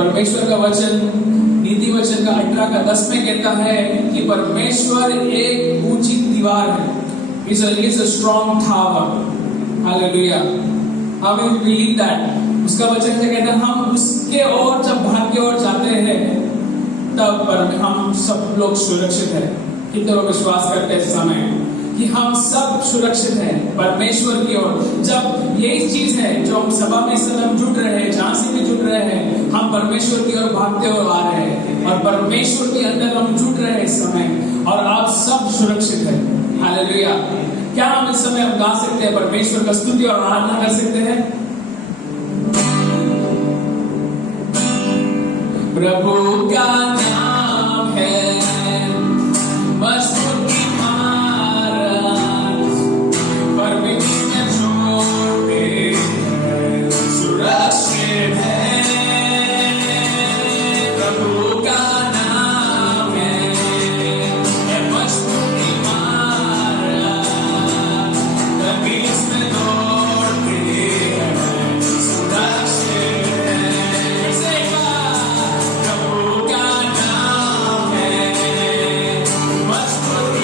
परमेश्वर का वचन नीति वचन का 18:10 में कहता है कि परमेश्वर एक ऊंची दीवार है। He is a strong tower. Hallelujah. How will we believe that? उसका वचन क्या कहता है? हम उसके ओर जब भाग के ओर जाते हैं तब पर हम सब लोग सुरक्षित हैं। कितने लोग विश्वास करते हैं इस समय कि हम सब सुरक्षित हैं परमेश्वर की ओर। जब यही चीज है जो हम सभा में इस समय हम जुट रहे हैं, जहां से भी जुट रहे हैं, हम परमेश्वर की ओर भागते हुए आ रहे हैं और परमेश्वर के अंदर हम जुट रहे हैं इस समय और आप सब सुरक्षित हैं। हालेलुया। क्या हम इस समय हम गा सकते हैं, परमेश्वर का स्तुति और आराधना कर सकते हैं? प्रभु का नाम है मजबूत इमारत, परमेश्वर छोड़े सुरक्षित है। प्रभु का नाम है मजबूत इमारत, कभी इसमें दौड़ते हैं सुरक्षित है। प्रभु का नाम है मजबूत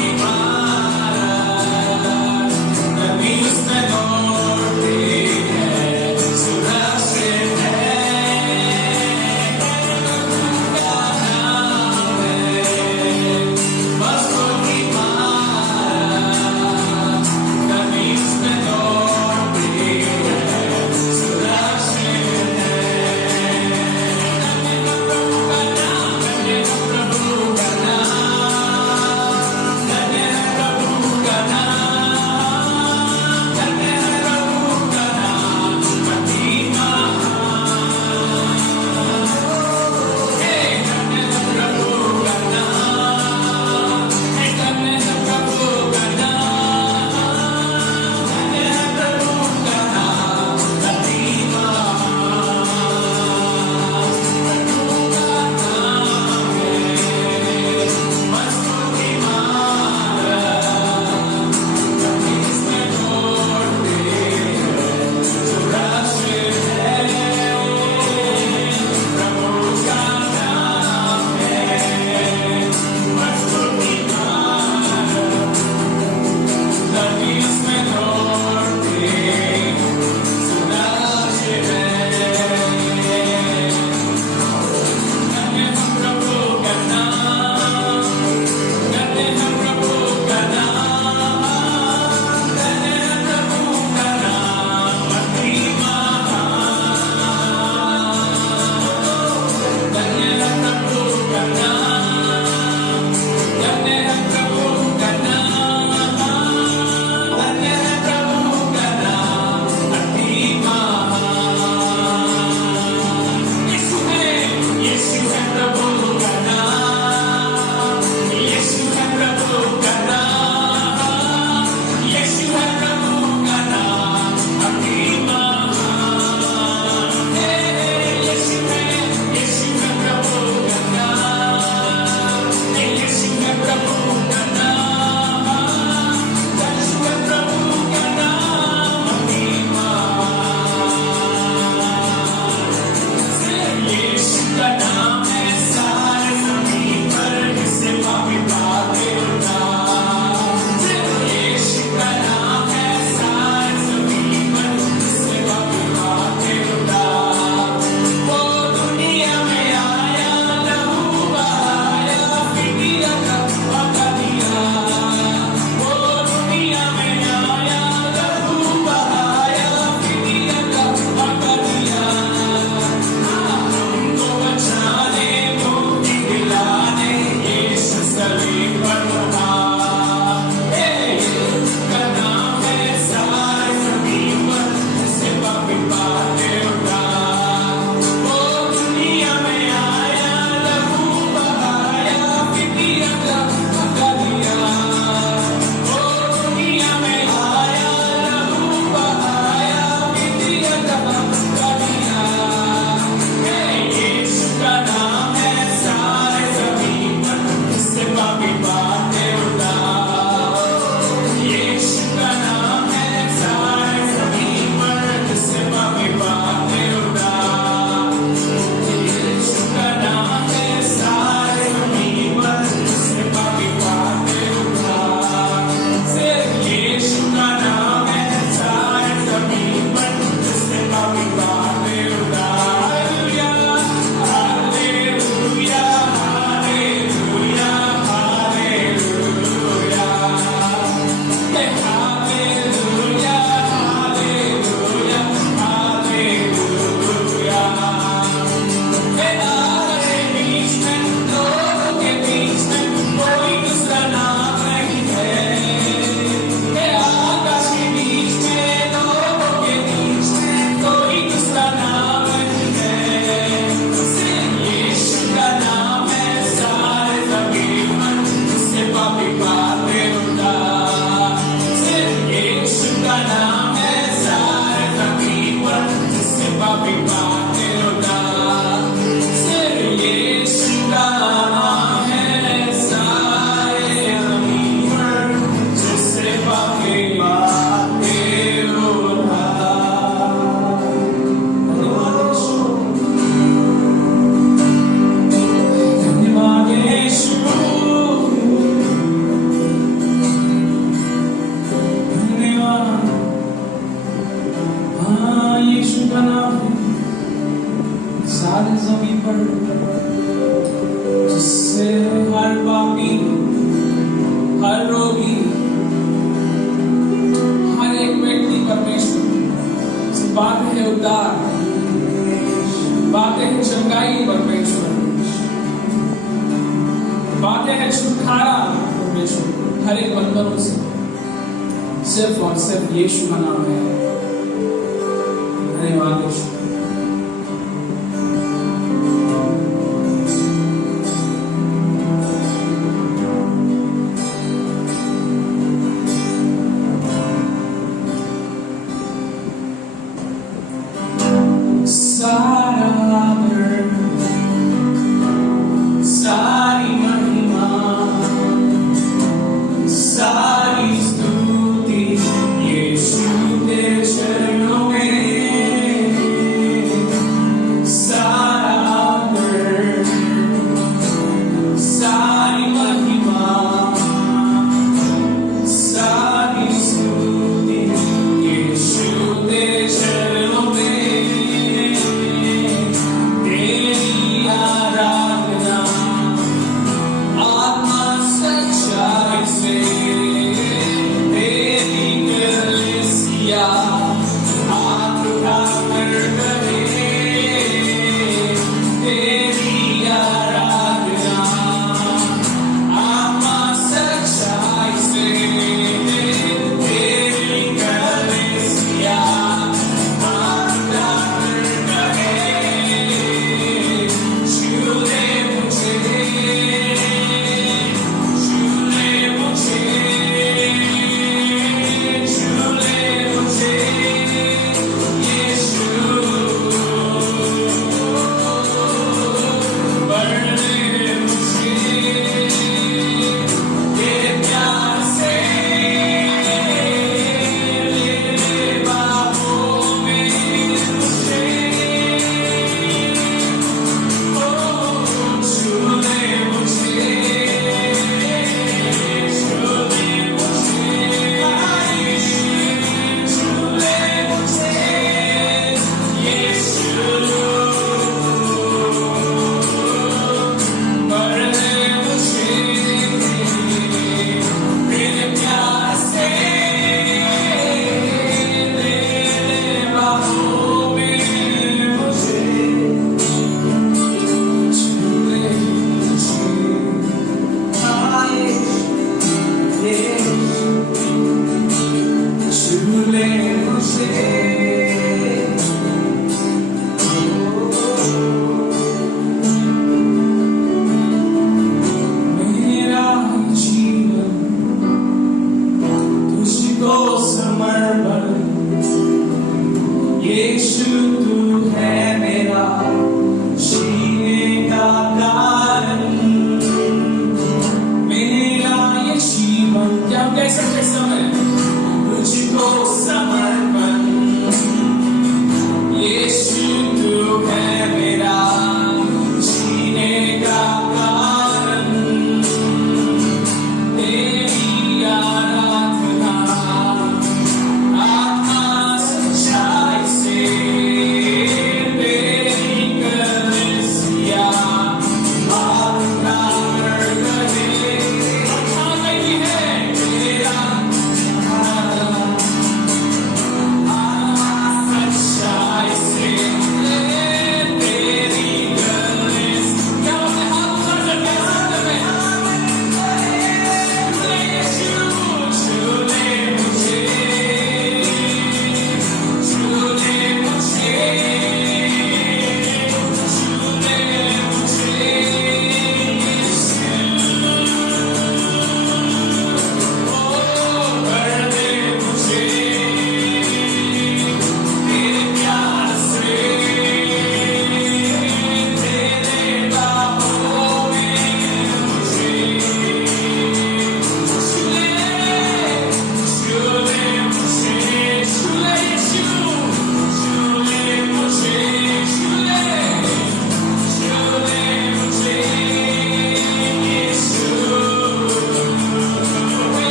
यीशु का नाम है सारे जमीन पर, जिससे हर पापी, हर रोगी, हर एक व्यक्ति परमेश्वर से पाते हैं उद्धार, पाते हैं चंगाई परमेश्वर, पाते हैं छुटकारा परमेश्वर हर एक बंधनों से। सिर्फ और सिर्फ यीशु का नाम है। धन्यवाद यीशु।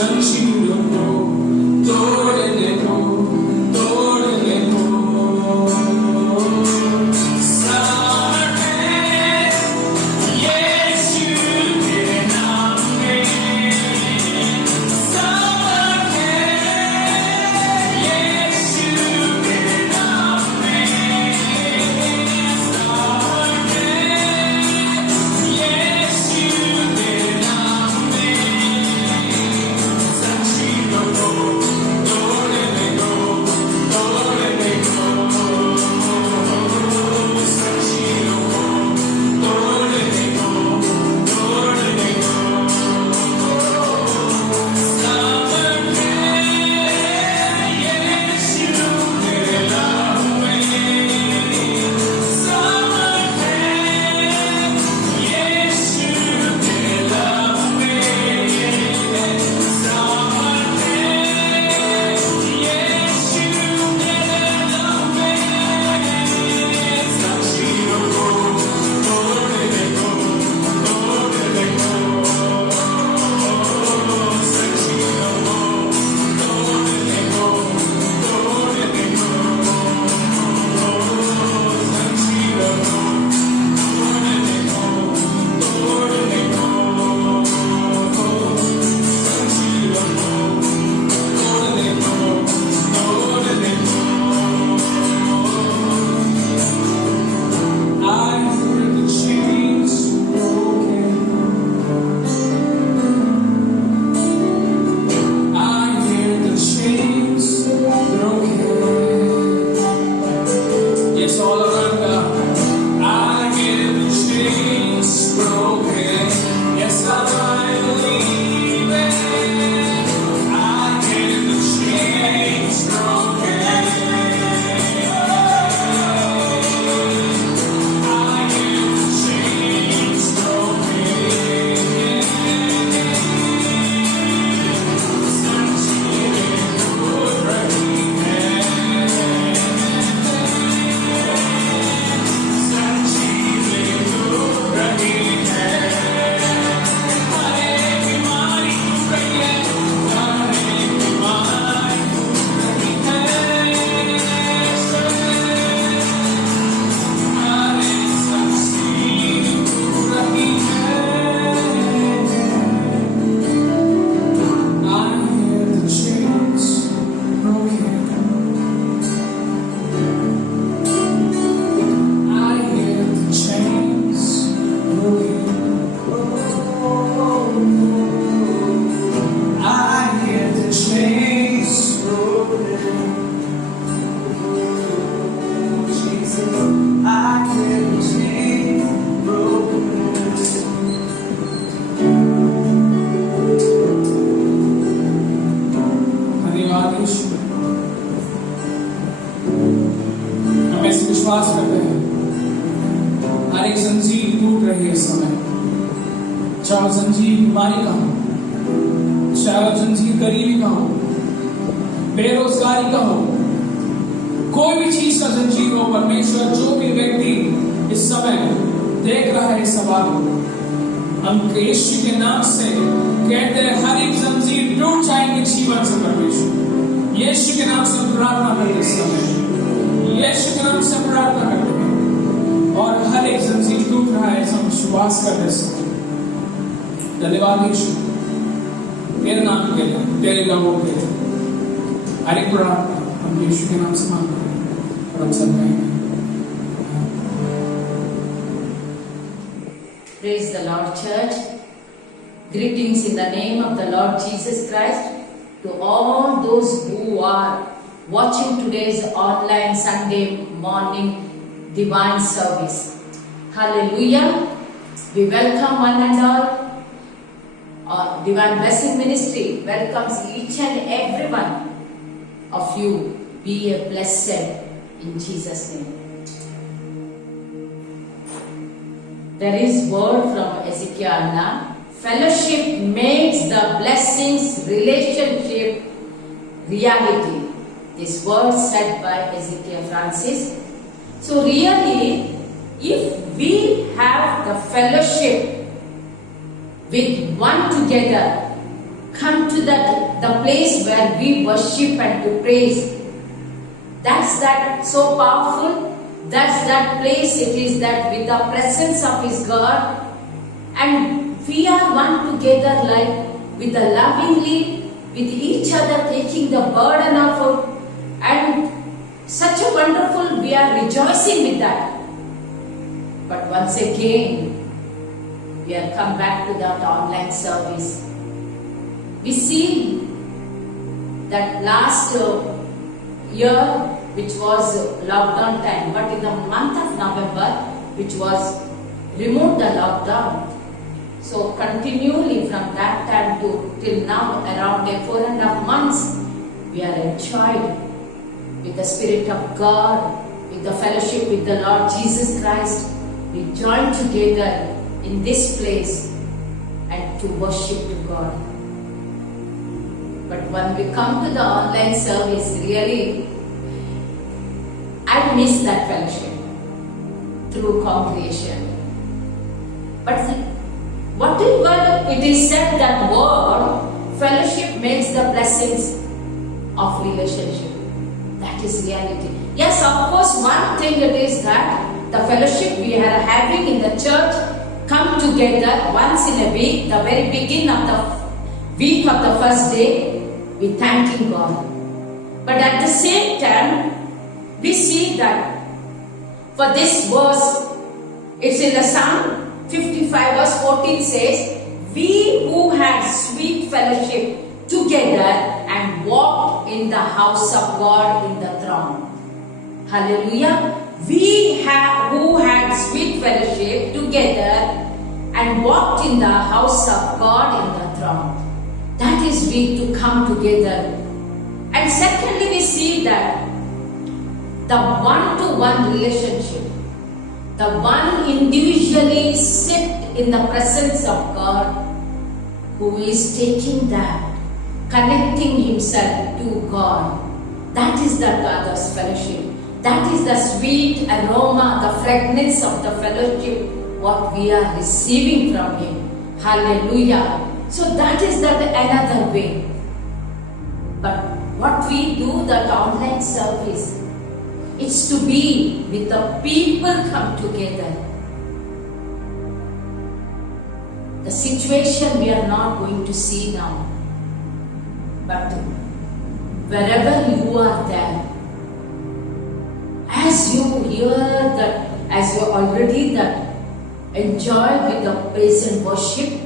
जंजीरों को तोड़ने को विश्वास करते हैं हर एक जंजीर टूट रही है इस समय, चाहे जंजीर बीमारी का हो, चाहे जंजीर गरीबी का हो, बेरोजगारी का हो, कोई भी चीज का जंजीर हो। परमेश्वर जो भी व्यक्ति इस समय देख रहा है इस सवाल को, हम यीशु के नाम से कहते हैं हर एक जंजीर टूट जाएंगे जीवन से। परमेश्वर यीशु के नाम से प्रार्थना करते इस समय, यीशु के नाम से प्रार्थना करते हैं और हर एक जंजीर टूट रहा है, हम विश्वास करते हैं। धन्यवाद यीशु, तेरे नाम के लिए, तेरे लोगों के लिए हर एक प्रार्थना हम यीशु के नाम से मांगते हैं और हम सब कहेंगे। Praise the Lord, Church. Greetings in the name of the Lord Jesus Christ to all those who are watching today's online Sunday morning divine service. Hallelujah. We welcome one and all. Divine Blessing Ministry welcomes each and every one of you. Be a blessed in Jesus' name. There is word from Ezekiel now. Fellowship makes the blessings relationship reality. This word said by Ezekiel Francis. So really, if we have the fellowship with one together, come to that the place where we worship and to praise. That's that so powerful. That's that place it is that with the presence of His God, and we are one together like with the lovingly with each other taking the burden of and such a wonderful we are rejoicing with that. But once again we have come back to that online service. We see that last year which was lockdown time, but in the month of November which was removed the lockdown. So continually from that time to till now around 4.5 months we are enjoyed with the Spirit of God, with the fellowship with the Lord Jesus Christ. We join together in this place and to worship to God. But when we come to the online service, really I miss that fellowship through congregation. But whatever it is said that word, fellowship makes the blessings of relationship. That is reality. Yes, of course, one thing it is that the fellowship we are having in the church come together once in a week, the very beginning of the week of the first day, we thanking God. But at the same time, we see that for this verse, it's in the Psalm 55 verse 14 says, we who had sweet fellowship together and walked in the house of God in the throne. Hallelujah. We who had sweet fellowship together and walked in the house of God in the throne. That is we to come together. And secondly, we see that the one-to-one relationship, the one individually sit in the presence of God, who is taking that, connecting himself to God. That is the God's fellowship. That is the sweet aroma, the fragrance of the fellowship, what we are receiving from Him. Hallelujah. So that is that another way. But what we do, that online service, it's to be with the people come together. The situation we are not going to see now. But wherever you are there, as you hear that, as you already that enjoy with the praise and worship,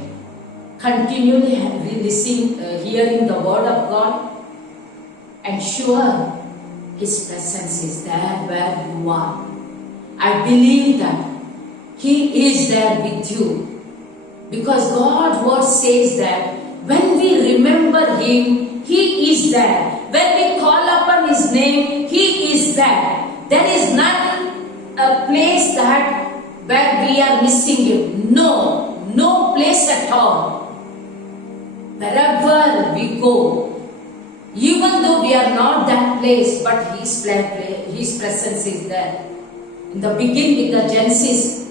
continually listening, hearing the word of God, and sure His presence is there where you are. I believe that He is there with you, because God's word says that when we remember Him, He is there. When we call upon His name, He is there. There is not a place that where we are missing Him. No place at all. Wherever we go, even though we are not that place, but His presence is there. In the beginning with the Genesis,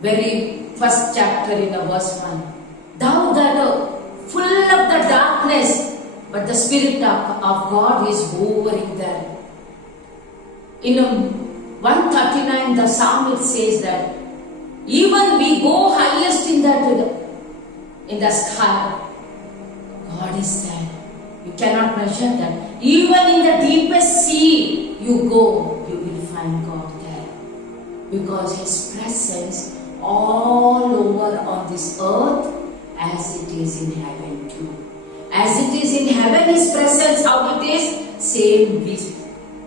very first chapter in the verse 1. Thou that are full of the darkness, but the Spirit of God is hovering there. In 139, the psalm it says that even we go highest in the sky, God is there. You cannot measure that. Even in the deepest sea you go, you will find God there. Because His presence all over on this earth as it is in heaven too. As it is in heaven, His presence, how it is, same we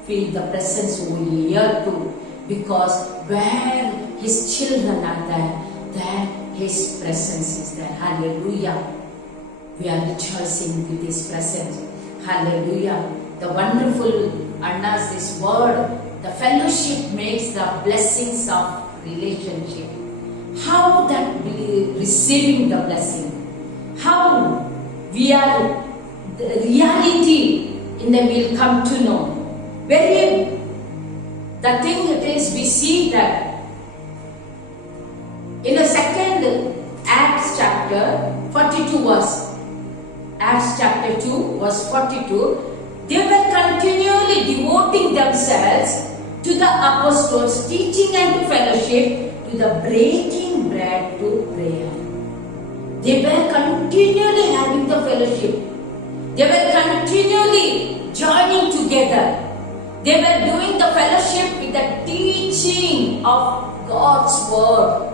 feel the presence over here too. Because where His children are there His presence is there. Hallelujah. We are rejoicing with His presence. Hallelujah. The wonderful Anna's this word, the fellowship makes the blessings of relationship. How that we receiving the blessing, how we are the reality in them will come to know. Very the thing it is, we see that in the second Acts chapter 42 verse, Acts chapter 2, verse 42, they were continually devoting themselves to the apostles' teaching and to fellowship, to the breaking bread, to prayer. They were continually having the fellowship. They were continually joining together. They were doing the fellowship with the teaching of God's word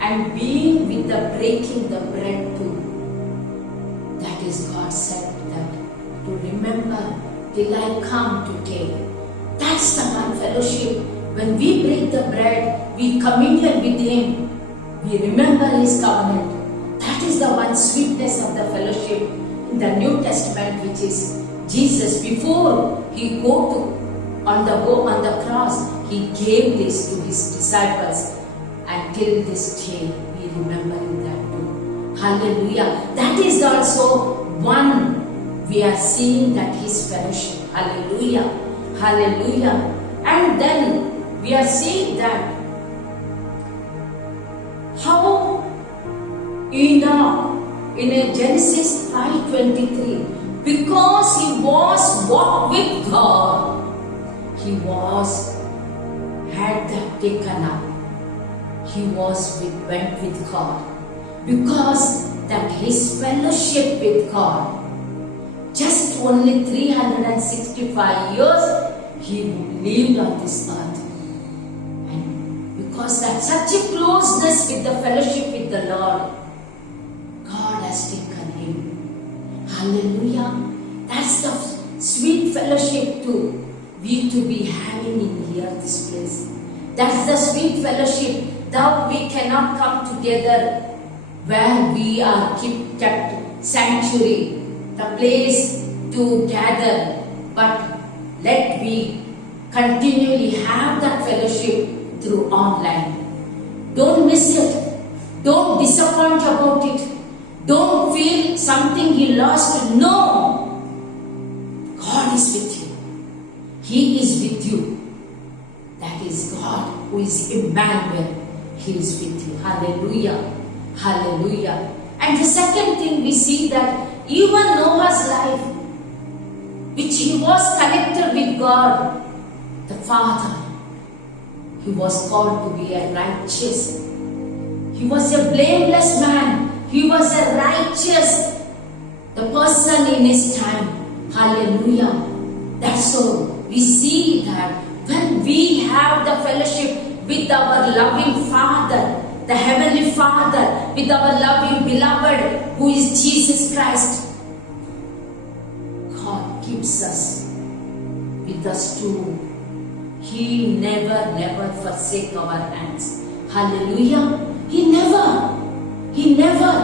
and being with the breaking the bread too. That is, God said that to remember till I come to take. That's the one fellowship. When we break the bread, we communion with Him. We remember His covenant. That is the one sweetness of the fellowship in the New Testament, which is Jesus. Before He go on the cross, He gave this to His disciples. Until this day, we remember that too. Hallelujah. That is also one we are seeing that His fellowship. Hallelujah. Hallelujah. And then we are seeing that how Enoch in Genesis 5:23, because he was walked with God, he had that taken up. He went with God. Because that his fellowship with God, just only 365 years he lived on this earth. And because that such a closeness with the fellowship with the Lord, God has taken him. Hallelujah. That's the sweet fellowship too we to be having in here, this place. That's the sweet fellowship. Though we cannot come together where we are kept sanctuary, the place to gather, but let we continually have that fellowship through online. Don't miss it. Don't disappoint about it. Don't feel something you lost. No. God is with you. He is with you. That is God who is Emmanuel. He is with you. Hallelujah. Hallelujah. And the second thing we see that even Noah's life, which he was connected with God, the Father, he was called to be a righteous. He was a blameless man. He was a righteous, the person in his time. Hallelujah. That's so we see that when we have the fellowship with our loving Father, the Heavenly Father, with our loving beloved who is Jesus Christ, God keeps us with us too. He never forsake our hands. Hallelujah. He never,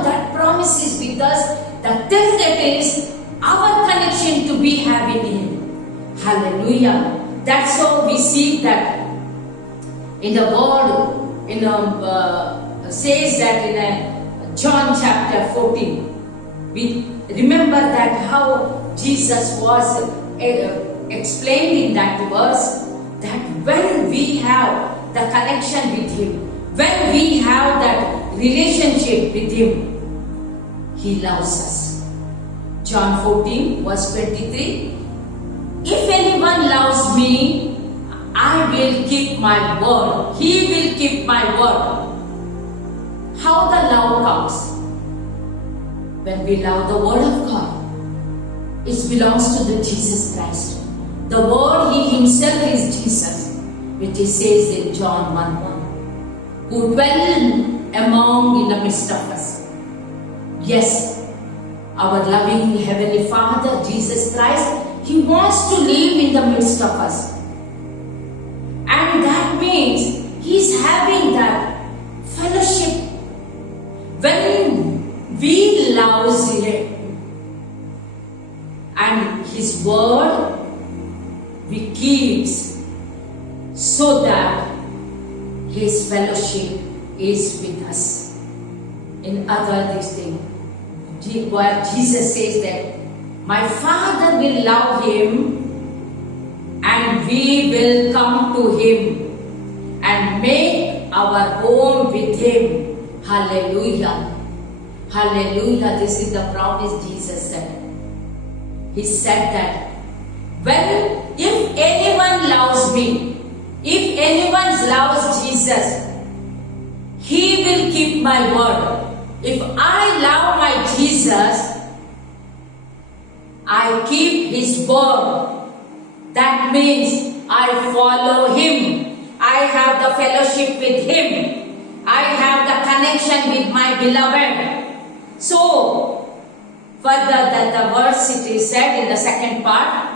that promise is with us. The thing that is our connection to be having Him. Hallelujah. That's how we see that in the word, says that in John chapter 14. We remember that how Jesus was explained in that verse, that when we have the connection with Him, when we have that relationship with Him, He loves us. John 14 verse 23. If anyone loves me, I will keep my word. He will keep my word. How the love comes? When we love the word of God, it belongs to the Jesus Christ. The word, He Himself is Jesus, which He says in John 1:1, who dwell among in the midst of us. Yes, our loving Heavenly Father, Jesus Christ, He wants to live in the midst of us. And that means He's having that fellowship. When we love Him and His word, we keep so that His fellowship is with us. In other this thing, where Jesus says that my Father will love him and we will come to him and make our home with him. Hallelujah. Hallelujah. This is the promise Jesus said. He said that, well, if anyone loves me, if anyone loves Jesus, he will keep my word. If I love my Jesus, I keep his word. That means I follow him. I have the fellowship with him. I have the connection with my beloved. So, further that the verse it is said in the second part,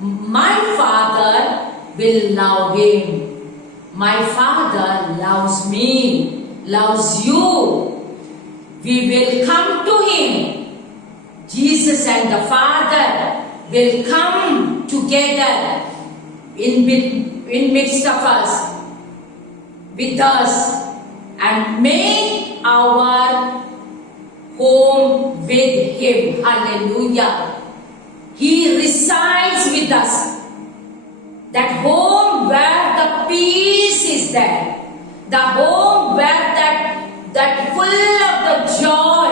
my Father will love him. My Father loves me, loves you. We will come to him. Jesus and the Father will come together in midst of us, with us, and make our home with him. Hallelujah. He resides with us. That home where the peace is there. The home where that full of the joy.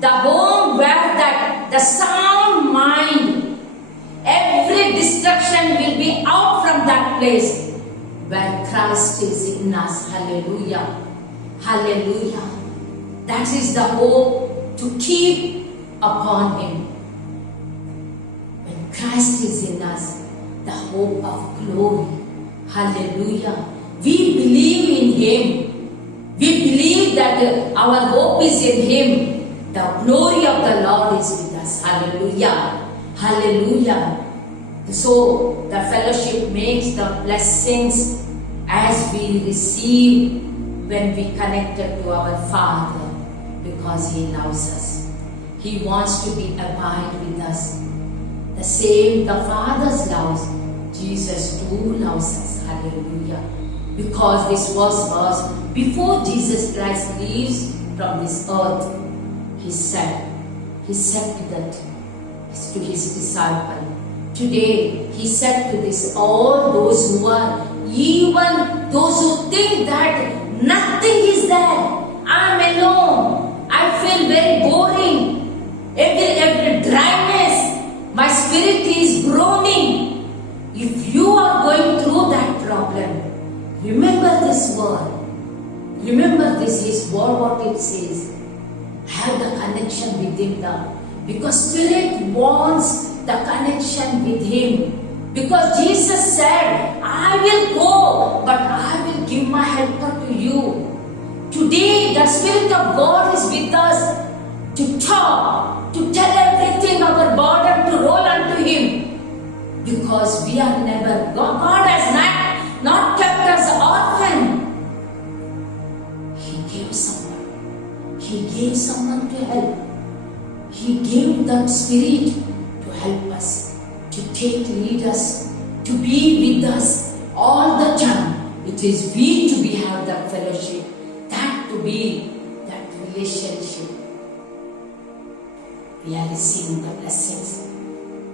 The home where the sound mind. Every distraction will be out from that place where Christ is in us. Hallelujah. Hallelujah. That is the hope to keep upon him. When Christ is in us, the hope of glory. Hallelujah. We believe in him. We believe that our hope is in him. The glory of the Lord is with us. Hallelujah. Hallelujah. So the fellowship makes the blessings as we receive when we connected to our Father, because he loves us. He wants to be abide with us. The same the Father's loves, Jesus too loves us. Hallelujah. Because this was before Jesus Christ leaves from this earth. He said to his disciple. Today he said to this all those who are, even those who think that nothing is there. I'm alone. I feel very boring. Every dryness. My spirit is groaning. If you are going through that problem, remember this word. Remember this, his word, what it says. Have the connection with him now. Because Spirit wants the connection with him. Because Jesus said, I will go, but I will give my helper to you. Today, the Spirit of God is with us to talk, to tell everything, our burden to roll unto him. Because we are never, God has not kept us orphan. He gave someone. He gave someone to help. He gave that Spirit to help us, to lead us, to be with us all the time. It is we to have that fellowship, that to be that relationship. We are receiving the blessings.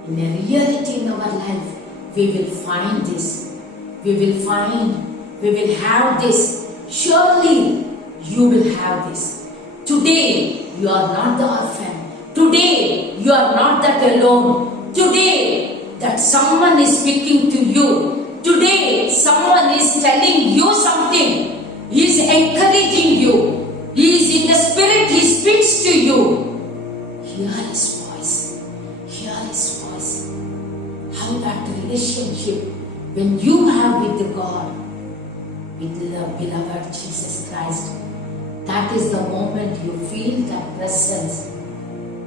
In a reality in our life, we will find this. We will have this. Surely you will have this. Today, you are not the orphan. Today, you are not that alone. Today, that someone is speaking to you. Today, someone is telling you something. He is encouraging you. He is in the Spirit. He speaks to you. Hear his voice. Hear his voice. How that relationship, when you have with God, with the beloved Jesus Christ, that is the moment you feel that presence.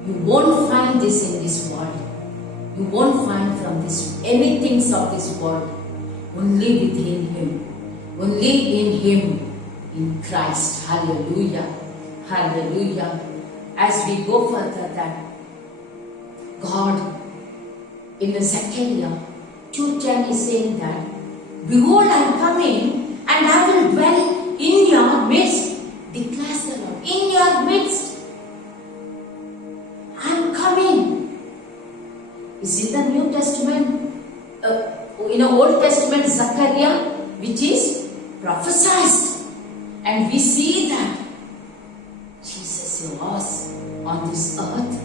You won't find this in this world. You won't find from this anything of this world. Only within him. Only in him. In Christ. Hallelujah. Hallelujah. As we go further, that God in Zechariah 2:10 is saying that, behold, I am coming and I will dwell in your midst, declares the Lord. In your midst. Coming. Is in the New Testament, in the Old Testament, Zechariah, which is prophesied. And we see that Jesus was this earth.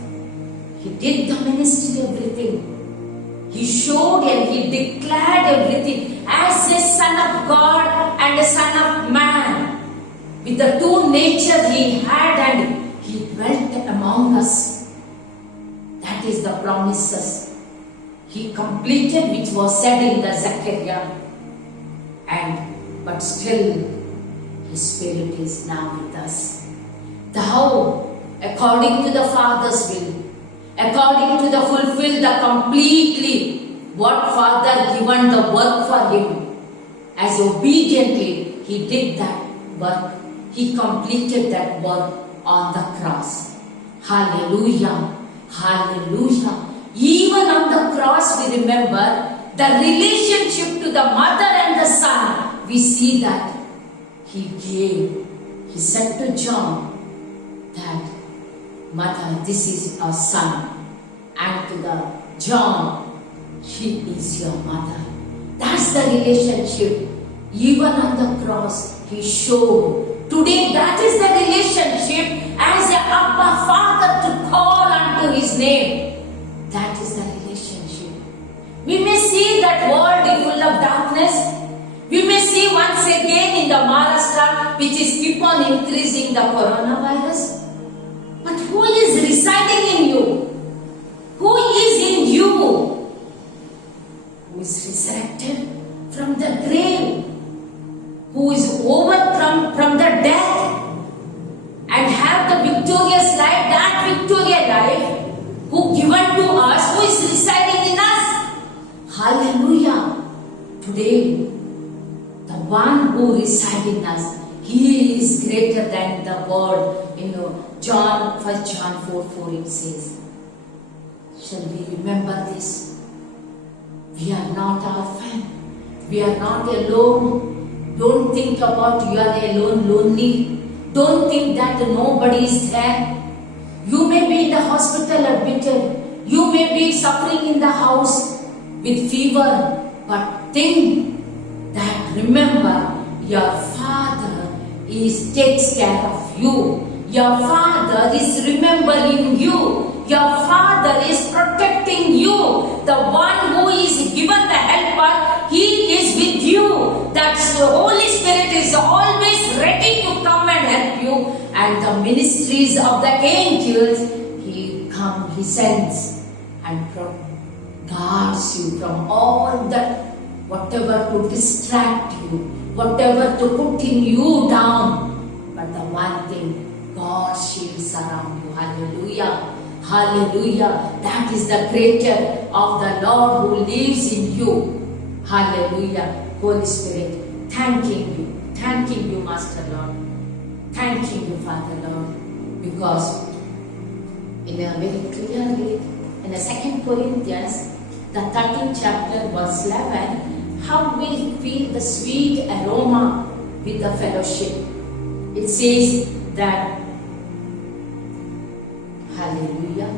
He did the ministry, everything. He showed and he declared everything as a son of God and a son of man. With the two natures he had, and he dwelt among us. That is the promises he completed, which was said in the Zechariah. But still, his spirit is now with us. Thou, according to the Father's will, according to the fulfill the completely what Father given the work for him, as obediently he did that work. He completed that work on the cross. Hallelujah. Hallelujah. Even on the cross we remember the relationship to the mother and the son. We see that he gave. He said to John that, Mother, this is our son. And to the John, she is your mother. That's the relationship. Even on the cross, he showed. Today, that is the relationship as a Abba Father to call unto his name. That is the relationship. We may see that world is full of darkness. We may see once again in the Maharashtra, which is keep on increasing the coronavirus. But who is residing in you? Who is in you? Who is resurrected from the grave? Who is overcome from the death and have the victorious life, that victorious life, who given to us, who is residing in us. Hallelujah. Today, the one who resides in us, he is greater than the world. In John 1 John 4:4 it says, shall we remember this? We are not orphan. We are not alone. Don't think about you are alone, lonely. Don't think that nobody is there. You may be in the hospital admitted. You may be suffering in the house with fever. But think that remember, your Father takes care of you. Your Father is remembering you. Your Father is protecting you. The one who is given the helper, he is with you. That's the Holy Spirit is always ready to come and help you. And the ministries of the angels, he sends and guards you from all that, whatever to distract you, whatever to put in you down. But the one thing, God shields around you. Hallelujah. Hallelujah. That is the creator of the Lord who lives in you. Hallelujah. Holy Spirit, thanking you, Master Lord. Thanking you, Father Lord. Because in a very clearly, in the 2 Corinthians, the 13th chapter, verse 11, how we feel the sweet aroma with the fellowship. It says that, hallelujah,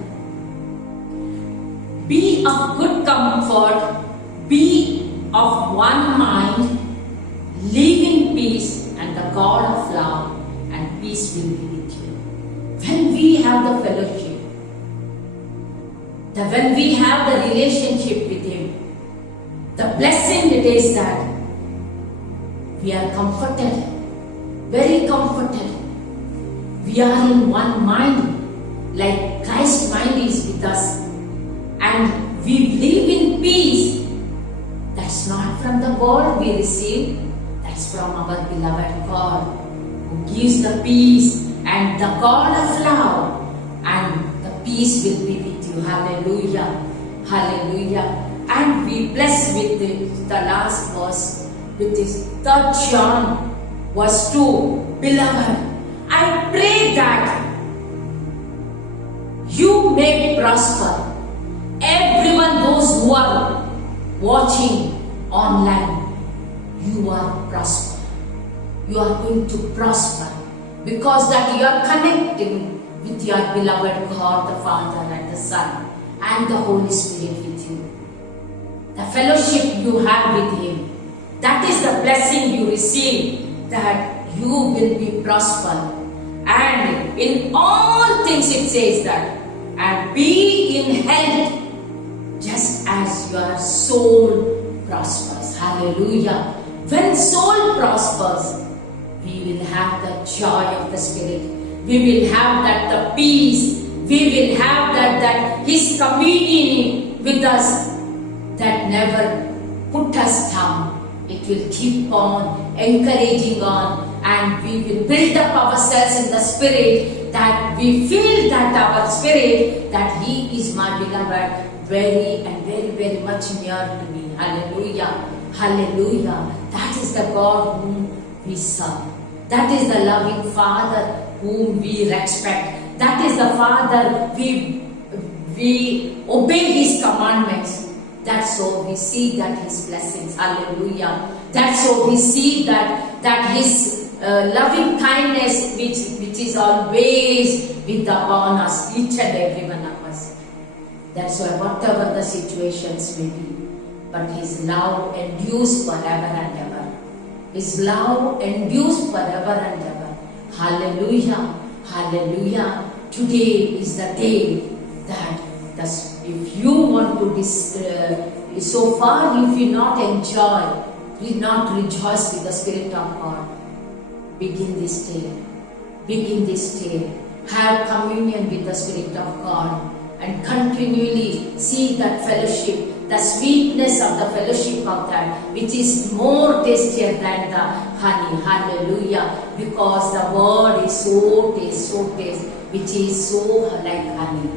be of good comfort, be of one mind, live in peace, and the God of love and peace will be with you. When we have the fellowship, when we have the relationship with Him, the blessing it is that we are comforted, very comforted. We are in one mind, like Christ's mind is with us, and we live in peace. That's not from the world we receive, that's from our beloved God, who gives the peace and the God of love, and the peace will be with you. Hallelujah. Hallelujah. And we bless with the last verse, with this 3 John verse 2. Beloved, I pray that you may prosper. Everyone, those who are watching online, you are prosper. You are going to prosper because that you are connecting with your beloved God, the Father and the Son and the Holy Spirit with you. The fellowship you have with Him, that is the blessing you receive, that you will be prosper and in all things it says that, and be in health just as your soul prospers. Hallelujah. When soul prospers, we will have the joy of the Spirit. We will have that the peace. We will have that His communion with us that never put us down. It will keep on encouraging on, and we will build up ourselves in the Spirit, that we feel that our spirit, that He is my beloved, very and very, very much near to me. Hallelujah. Hallelujah. That is the God whom we serve. That is the loving Father whom we respect. That is the Father we obey His commandments. That's so we see that His blessings. Hallelujah. That's so we see that His loving kindness which is always with upon us, each and every one of us. That's why whatever the situations may be, but His love endures forever and ever. His love endures forever and ever. Hallelujah. Hallelujah. Today is the day that if you want to so far if you not enjoy, will not rejoice with the Spirit of God, begin this day. Begin this day. Have communion with the Spirit of God and continually see that fellowship, the sweetness of the fellowship of that, which is more tastier than the honey. Hallelujah. Because the word is so taste, which is so like honey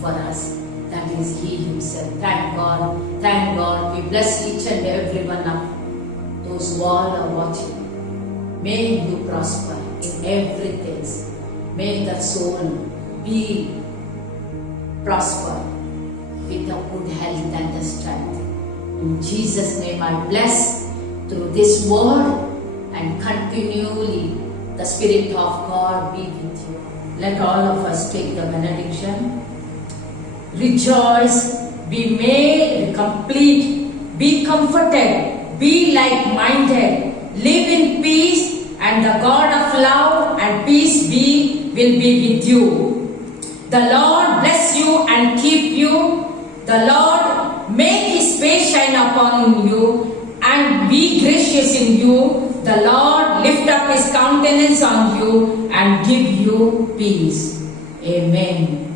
for us. That is He Himself. Thank God. Thank God. We bless each and every one of those who all are watching. May you prosper in everything. May the soul be prosper with a good health and the strength. In Jesus' name I bless through this word, and continually the Spirit of God be with you. Let all of us take the benediction. Rejoice, be made complete, be comforted, be like-minded, live in peace, and the God of love and peace will be with you. The Lord bless you and keep you. The Lord make His face shine upon you and be gracious in you. The Lord lift up His countenance on you and give you peace. Amen.